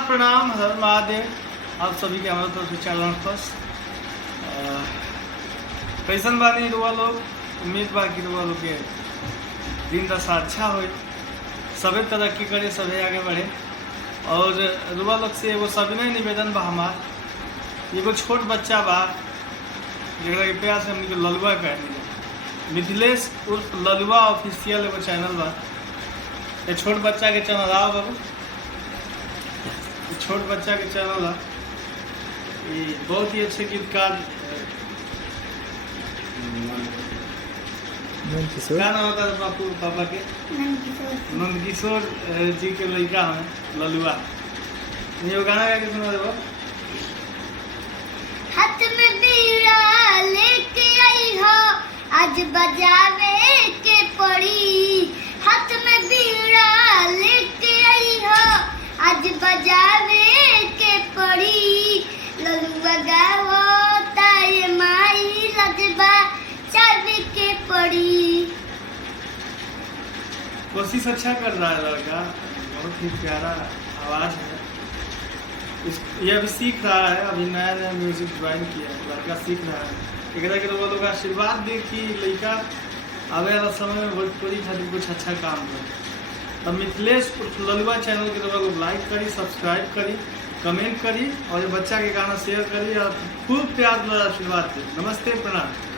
नमस्कार, प्रणाम, हर महादेव। आप सभी के हमारे तरफ से चैनल फर्स्ट कैसन बानी रुआ लोग। उम्मीद बा कि रुआ लोग के दिन दशा अच्छा हो, सबे तरक्की करे, सबे आगे बढ़े। और रुआ लोग से एगो सविनय निवेदन बा हमार, एगो छोट बच्चा बा जरा के प्यार से हमने ललुआ कहनी, मिथिलेश उर्फ ललुआ ऑफिशियल एगो चैनल बा। ये छोट बच्चा के चैनल आओ बाबू, छोट बच्चा के चैनल है, ये बहुत ही अच्छे गीतकार। क्या नाम होता है बापू पापा के? नंदकिशोर जी के लड़का है ललुआ। ये गाना गा के सुना देबो। हाथ में बीड़ा लेके आई हो, आज बजावे के पड़ी। हाथ में बीड़ा लेके आई हो, आज बजावे के पड़ी। ललुआ गावो तारे माई लजबा चावे के पड़ी। कोशिश अच्छा कर रहा है लड़का, बहुत ही प्यारा आवाज है। ये अभी सीख रहा है, अभी नया नया म्यूजिक ज्वाइन किया है, लड़का सीख रहा है। एक तरह के वो लोग आशीर्वाद दे कि लड़का आवे वाला समय में भोजपुरी खातिर कुछ अच्छा काम करे। तब मिथिलेश उर्फ ललुआ चैनल के लोग लाइक करी, सब्सक्राइब करी, कमेंट करी और ये बच्चा के गाना शेयर करी और खूब प्यार आशीर्वाद दी। नमस्ते, प्रणाम।